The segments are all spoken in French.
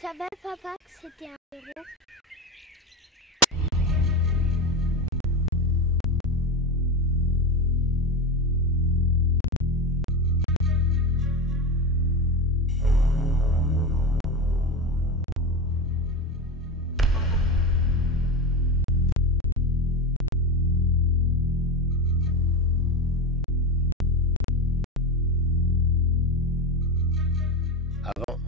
savais, papa, que c'était un héros? Avant?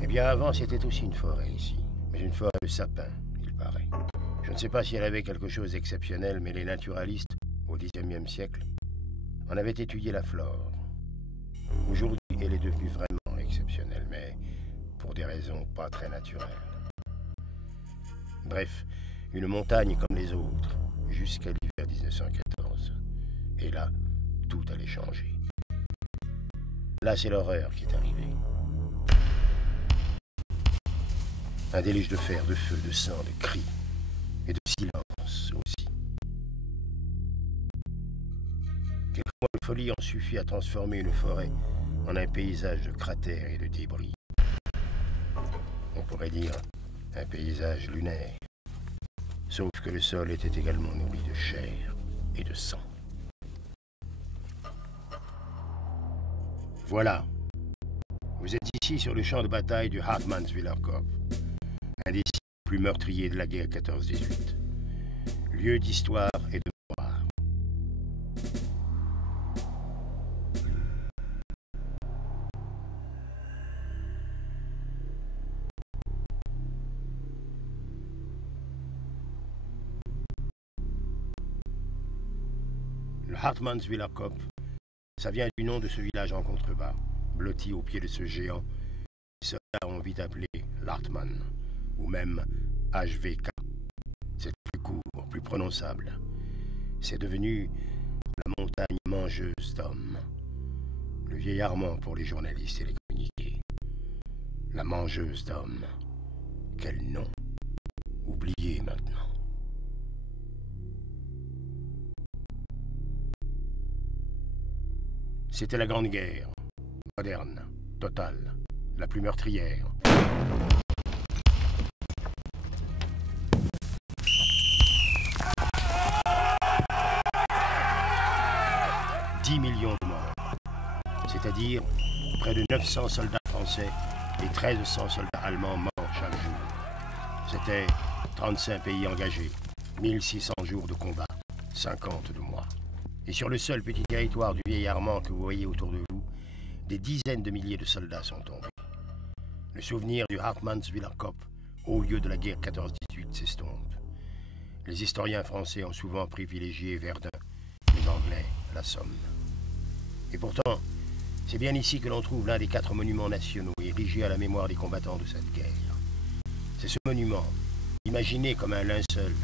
Eh bien, avant, c'était aussi une forêt ici. Mais une forêt de sapins, il paraît. Je ne sais pas si elle avait quelque chose d'exceptionnel, mais les naturalistes, au XIXe siècle, en avaient étudié la flore. Aujourd'hui, elle est devenue vraiment exceptionnelle, mais pour des raisons pas très naturelles. Bref, une montagne comme les autres, jusqu'à l'hiver 1914. Et là, tout allait changer. Là, c'est l'horreur qui est arrivée. Un déluge de fer, de feu, de sang, de cris et de silence aussi. Quelques mois de folie ont suffi à transformer une forêt en un paysage de cratères et de débris. On pourrait dire un paysage lunaire. Sauf que le sol était également nourri de chair et de sang. Voilà. Vous êtes ici sur le champ de bataille du Hartmannswiller Kopf, un des sites les plus meurtriers de la guerre 14-18. Lieu d'histoire et de mémoire. Le Hartmannswiller Kopf, ça vient du nom de ce village en contrebas, blotti au pied de ce géant. Les soldats ont vite appelé l'Hartmann, ou même HVK. C'est plus court, plus prononçable. C'est devenu la montagne mangeuse d'hommes. Le vieil Armand pour les journalistes et les communiqués. La mangeuse d'hommes. Quel nom. Oublié maintenant. C'était la Grande Guerre. Moderne, totale, la plus meurtrière. 10 millions de morts, c'est-à-dire près de 900 soldats français et 1300 soldats allemands morts chaque jour. C'était 35 pays engagés, 1600 jours de combat, 50 de mois. Et sur le seul petit territoire du vieil Armand que vous voyez autour de vous, des dizaines de milliers de soldats sont tombés. Le souvenir du Hartmannswiller Kopf, au lieu de la guerre 14-18, s'estompe. Les historiens français ont souvent privilégié Verdun, les Anglais, la Somme. Et pourtant, c'est bien ici que l'on trouve l'un des 4 monuments nationaux érigés à la mémoire des combattants de cette guerre. C'est ce monument, imaginé comme un linceul,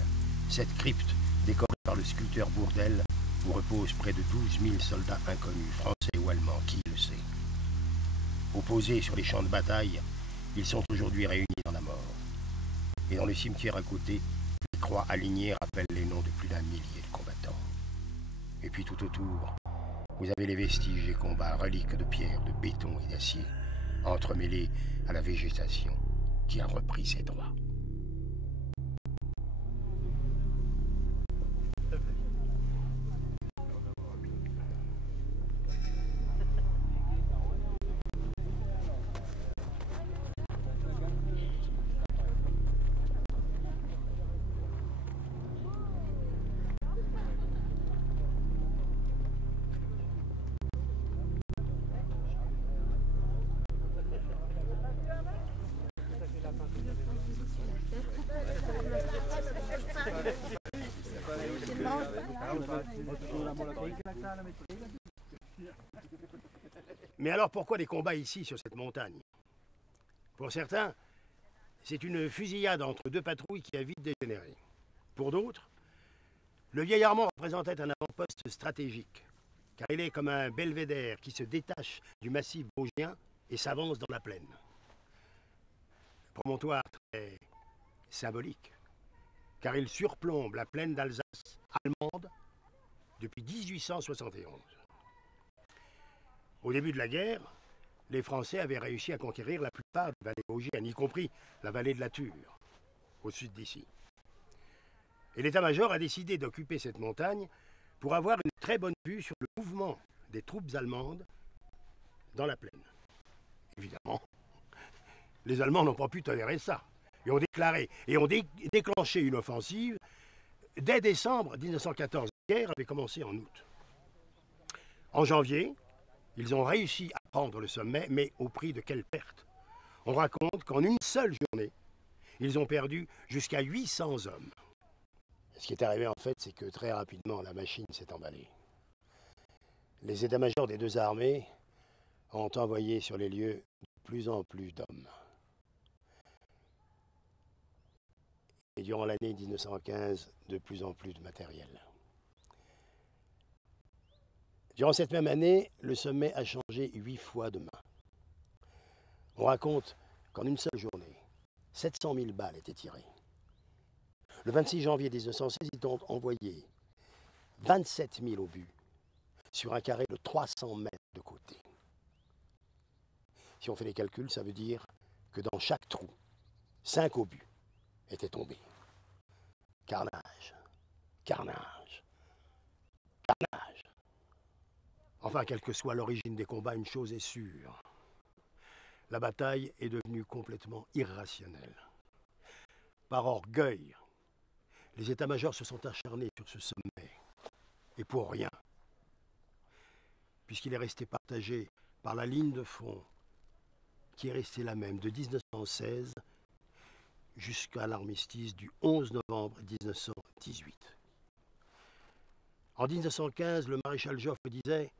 cette crypte décorée par le sculpteur Bourdelle, où reposent près de 12 000 soldats inconnus, français ou allemands, qui le sait. Opposés sur les champs de bataille, ils sont aujourd'hui réunis dans la mort. Et dans le cimetière à côté, les croix alignées rappellent les noms de plus d'1 millier de combattants. Et puis tout autour, vous avez les vestiges des combats, reliques de pierre, de béton et d'acier, entremêlés à la végétation qui a repris ses droits. Mais alors pourquoi des combats ici, sur cette montagne? Pour certains, c'est une fusillade entre 2 patrouilles qui a vite dégénéré. Pour d'autres, le vieil Armand représentait un avant-poste stratégique, car il est comme un belvédère qui se détache du massif vosgien et s'avance dans la plaine. Promontoire très symbolique, car il surplombe la plaine d'Alsace allemande depuis 1871. Au début de la guerre, les Français avaient réussi à conquérir la plupart des vallées Vosgiennes, y compris la vallée de la Thur, au sud d'ici. Et l'état-major a décidé d'occuper cette montagne pour avoir une très bonne vue sur le mouvement des troupes allemandes dans la plaine. Évidemment, les Allemands n'ont pas pu tolérer ça. Et ont déclaré et ont déclenché une offensive dès décembre 1914. La guerre avait commencé en août. En janvier, ils ont réussi à prendre le sommet, mais au prix de quelle perte? On raconte qu'en une seule journée, ils ont perdu jusqu'à 800 hommes. Ce qui est arrivé en fait, c'est que très rapidement, la machine s'est emballée. Les états-majors des deux armées ont envoyé sur les lieux de plus en plus d'hommes. Et durant l'année 1915, de plus en plus de matériel. Durant cette même année, le sommet a changé 8 fois de main. On raconte qu'en une seule journée, 700 000 balles étaient tirées. Le 26 janvier 1916, ils ont envoyé 27 000 obus sur un carré de 300 mètres de côté. Si on fait les calculs, ça veut dire que dans chaque trou, 5 obus étaient tombés. Carnage, carnage, carnage. Enfin, quelle que soit l'origine des combats, une chose est sûre. La bataille est devenue complètement irrationnelle. Par orgueil, les états-majors se sont acharnés sur ce sommet. Et pour rien. Puisqu'il est resté partagé par la ligne de front qui est restée la même de 1916 jusqu'à l'armistice du 11 novembre 1918. En 1915, le maréchal Joffre disait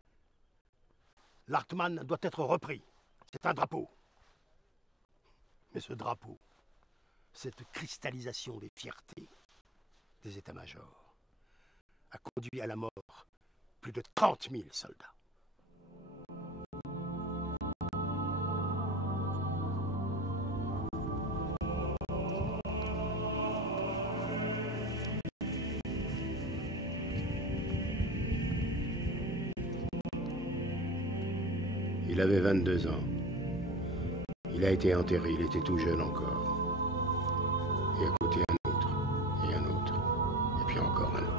« L'Hartmann doit être repris. C'est un drapeau. » Mais ce drapeau, cette cristallisation des fiertés des états-majors, a conduit à la mort plus de 30 000 soldats. Il avait 22 ans. Il a été enterré, il était tout jeune encore. Et à côté un autre, et puis encore un autre.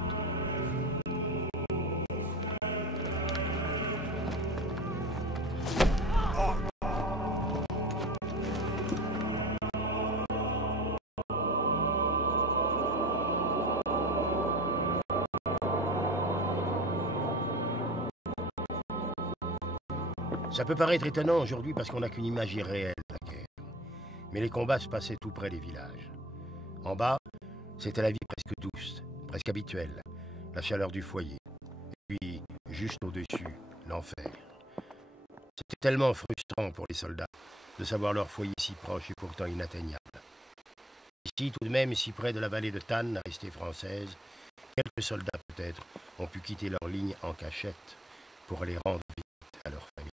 Ça peut paraître étonnant aujourd'hui parce qu'on n'a qu'une image irréelle de la guerre. Mais les combats se passaient tout près des villages. En bas, c'était la vie presque douce, presque habituelle, la chaleur du foyer. Et puis, juste au-dessus, l'enfer. C'était tellement frustrant pour les soldats de savoir leur foyer si proche et pourtant inatteignable. Ici, tout de même, si près de la vallée de Tann, restée française, quelques soldats peut-être ont pu quitter leur ligne en cachette pour aller rendre visite à leur famille.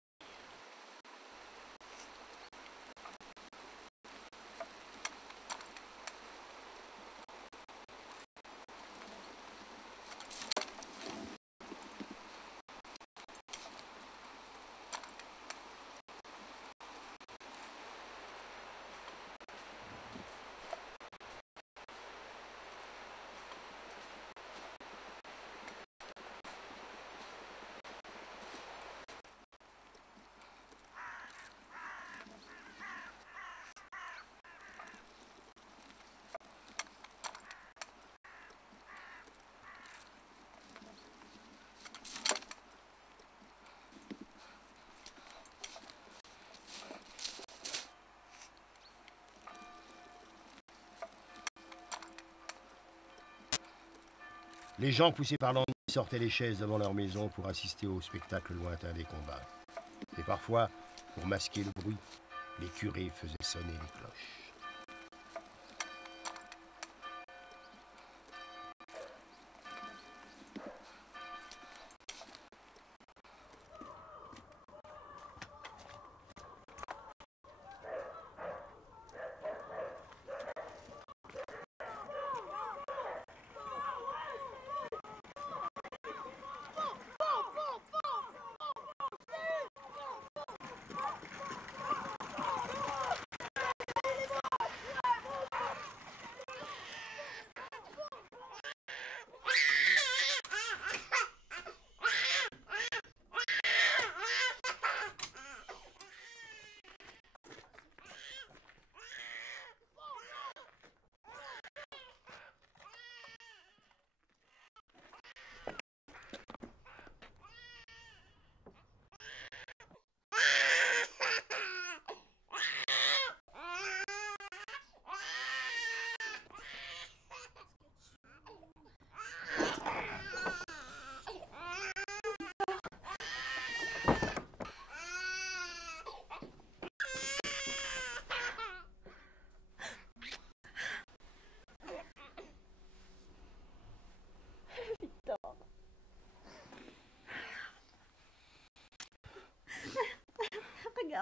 Les gens poussés par l'ennui sortaient les chaises devant leur maison pour assister au spectacle lointain des combats. Et parfois, pour masquer le bruit, les curés faisaient sonner les cloches.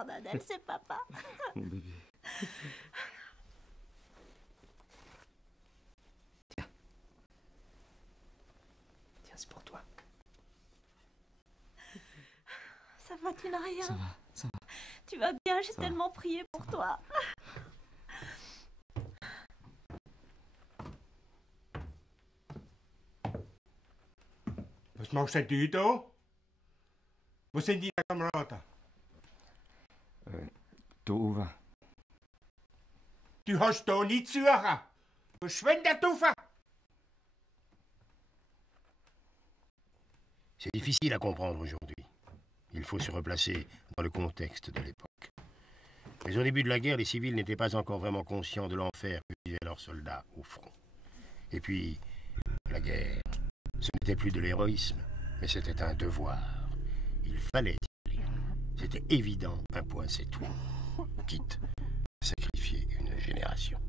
Bernadette, c'est papa. Mon bébé. Tiens. Tiens, c'est pour toi. Ça va, tu n'as rien? Ça va, ça va. Tu vas bien, j'ai Ça va. tellement prié pour toi. Was machst denn du da? Wo sind deine Kameraden? Da oben. Du hast da nichts zu suchen. Verschwinde drauf! C'est difficile à comprendre aujourd'hui. Il faut se replacer dans le contexte de l'époque. Mais au début de la guerre, les civils n'étaient pas encore vraiment conscients de l'enfer que vivaient leurs soldats au front. Et puis, la guerre, ce n'était plus de l'héroïsme, mais c'était un devoir. Il fallait y aller. C'était évident, un point c'est tout. Quitte à sacrifier une génération.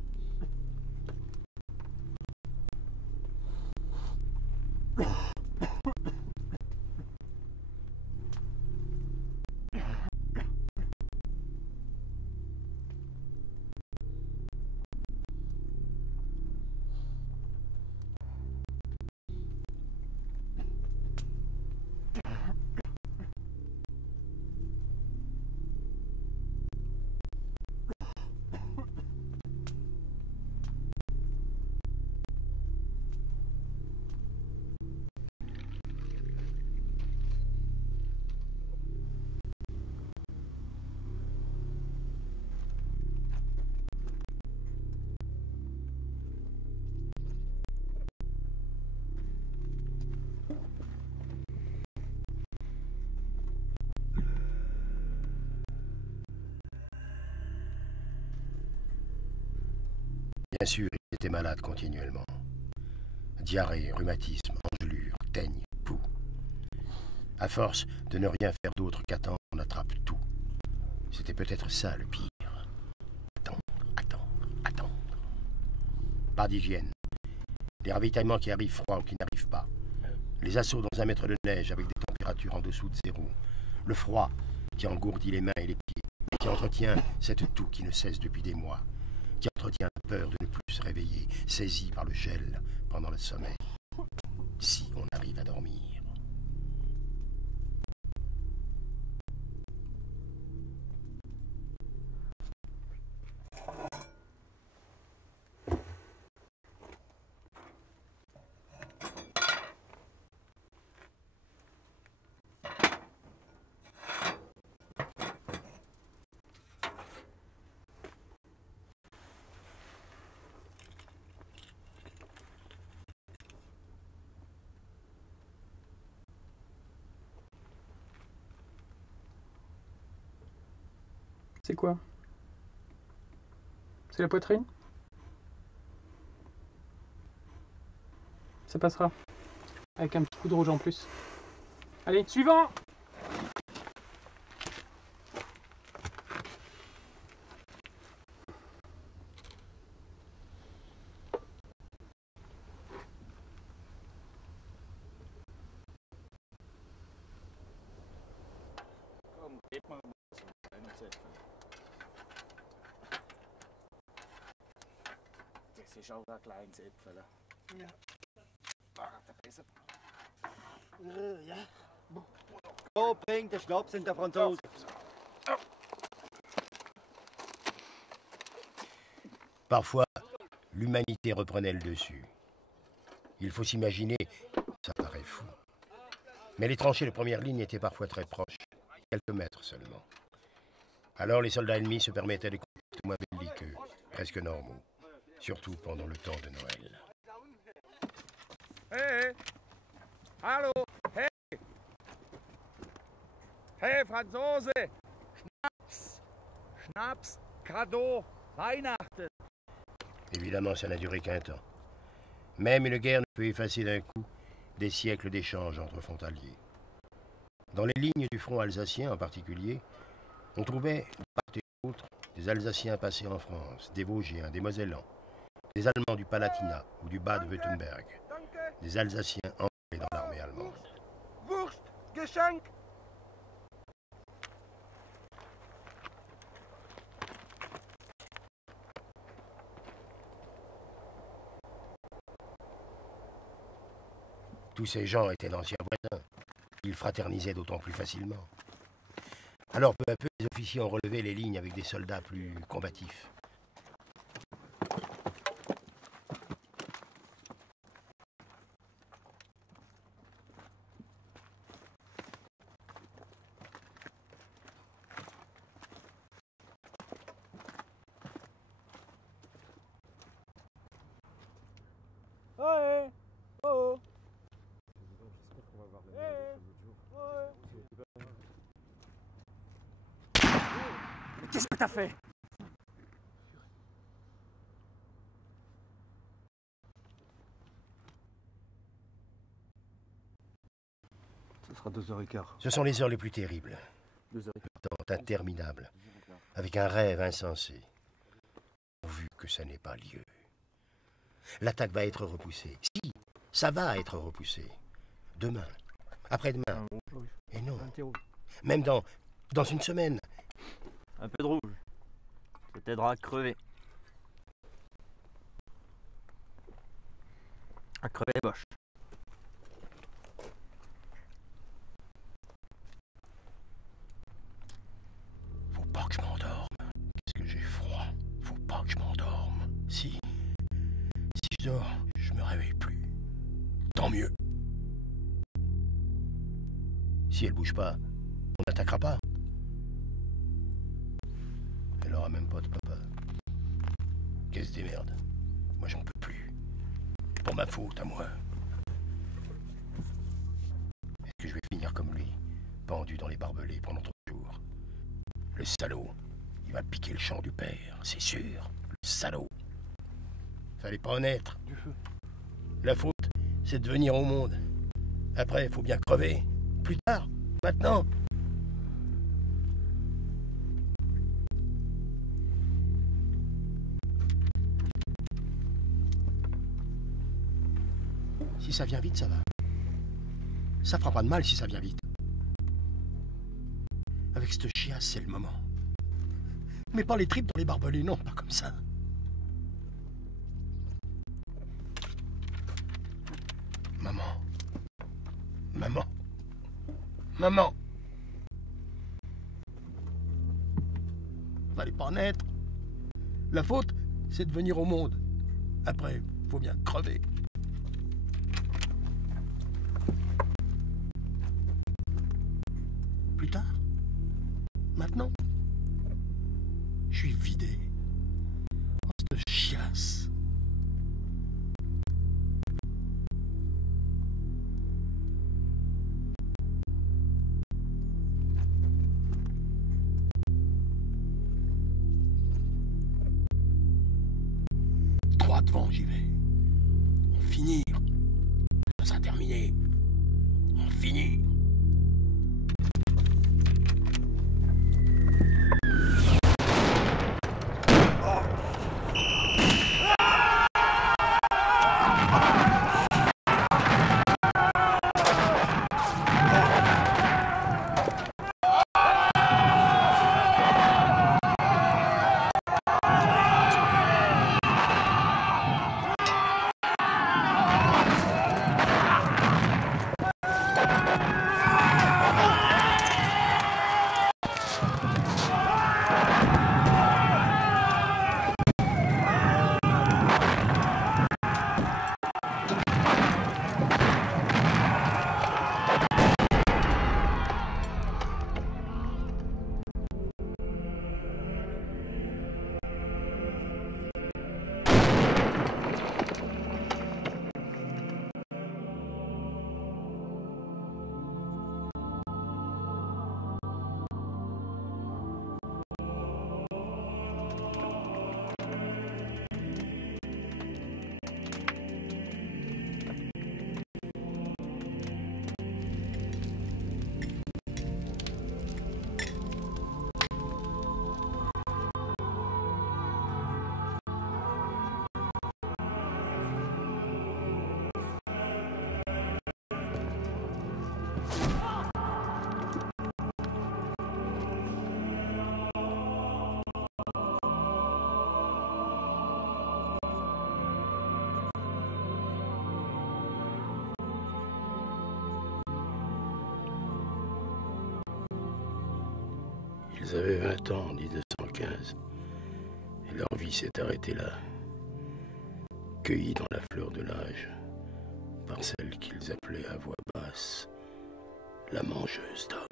Bien sûr, il était malade continuellement. Diarrhée, rhumatisme, engelure, teigne, pouls. À force de ne rien faire d'autre qu'attendre, on attrape tout. C'était peut-être ça le pire. Attendre, attendre, attendre. Pas d'hygiène. Des ravitaillements qui arrivent froids ou qui n'arrivent pas. Les assauts dans un mètre de neige avec des températures en dessous de zéro. Le froid qui engourdit les mains et les pieds. Qui entretient cette toux qui ne cesse depuis des mois. Qui entretient la peur de ne plus se réveiller, saisi par le gel pendant le sommeil. Si on arrive à dormir. C'est quoi? C'est la poitrine? Ça passera. Avec un petit coup de rouge en plus. Allez, suivant! Das ist auch ein kleines Äpfel. Ja. Ja. So, bringt der Schnaps in der Franzose. Parfois, l'humanité reprenait le dessus. Il faut s'imaginer, ça paraît fou. Mais les tranchées de première ligne étaient parfois très proches, quelques mètres seulement. Alors les soldats ennemis se permettaient des contacts moins belliqueux, presque normaux, surtout pendant le temps de Noël. Hey! Hallo! Hey! Hey, Franzose! Schnaps! Schnaps! Cadeau! Weihnachten! Évidemment, ça n'a duré qu'un temps. Même une guerre ne peut effacer d'un coup des siècles d'échanges entre frontaliers. Dans les lignes du front alsacien en particulier, on trouvait de part et d'autre des Alsaciens passés en France, des Vosgiens, des Mosellans, des Allemands du Palatinat ou du Bade-Württemberg, des Alsaciens entrés dans l'armée allemande. Wurst, Geschenk! Tous ces gens étaient d'anciens voisins. Ils fraternisaient d'autant plus facilement. Alors, peu à peu, les officiers ont relevé les lignes avec des soldats plus combatifs. Ouais. Oh. Qu'est-ce que t'as fait? Ce sera 2h15. Ce sont les heures les plus terribles, 2h15. tant interminables, avec un rêve insensé, pourvu que ça n'ait pas lieu. L'attaque va être repoussée. Si, ça va être repoussé. Demain, après-demain. Et non, même dans une semaine. Un peu de rouge. Ça t'aidera à crever. À crever les boches. Faut pas que je m'endorme. Qu'est-ce que j'ai froid. Faut pas que je m'endorme. Si je dors, je me réveille plus. Tant mieux. Si elle bouge pas, on n'attaquera pas. Elle aura même pas de papa. Qu'elle se démerde. Moi j'en peux plus. C'est pour ma faute à moi. Est-ce que je vais finir comme lui, pendu dans les barbelés pendant 3 jours? Le salaud, il va piquer le champ du père, c'est sûr. Le salaud. Fallait pas en être. Du feu. La faute, c'est de venir au monde. Après, il faut bien crever. Plus tard, maintenant. Si ça vient vite, ça va. Ça fera pas de mal si ça vient vite. Avec cette chiasse, c'est le moment. Mais pas les tripes dans les barbelés, non, pas comme ça. Maman. Maman. Maman. Fallait pas naître. La faute, c'est de venir au monde. Après, faut bien crever. Plus tard. Maintenant. Je suis vidé. Oh, cette chiasse. Droit devant, j'y vais. En finir. Ça sera terminé. En finir. Ils avaient 20 ans en 1915. Et leur vie s'est arrêtée là. Cueillis dans la fleur de l'âge, par celle qu'ils appelaient à voix basse la mangeuse d'hommes.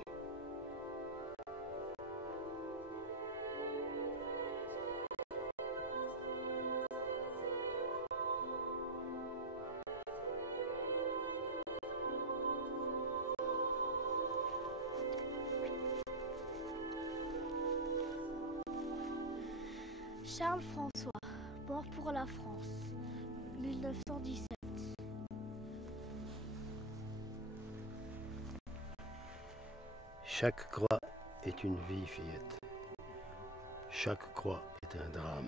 Charles François, mort pour la France, 1917. Chaque croix est une vie, fillette. Chaque croix est un drame.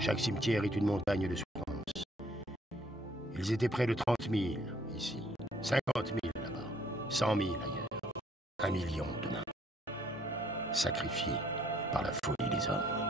Chaque cimetière est une montagne de souffrance. Ils étaient près de 30 000 ici, 50 000 là-bas, 100 000 ailleurs, 1 million demain, sacrifiés par la folie des hommes.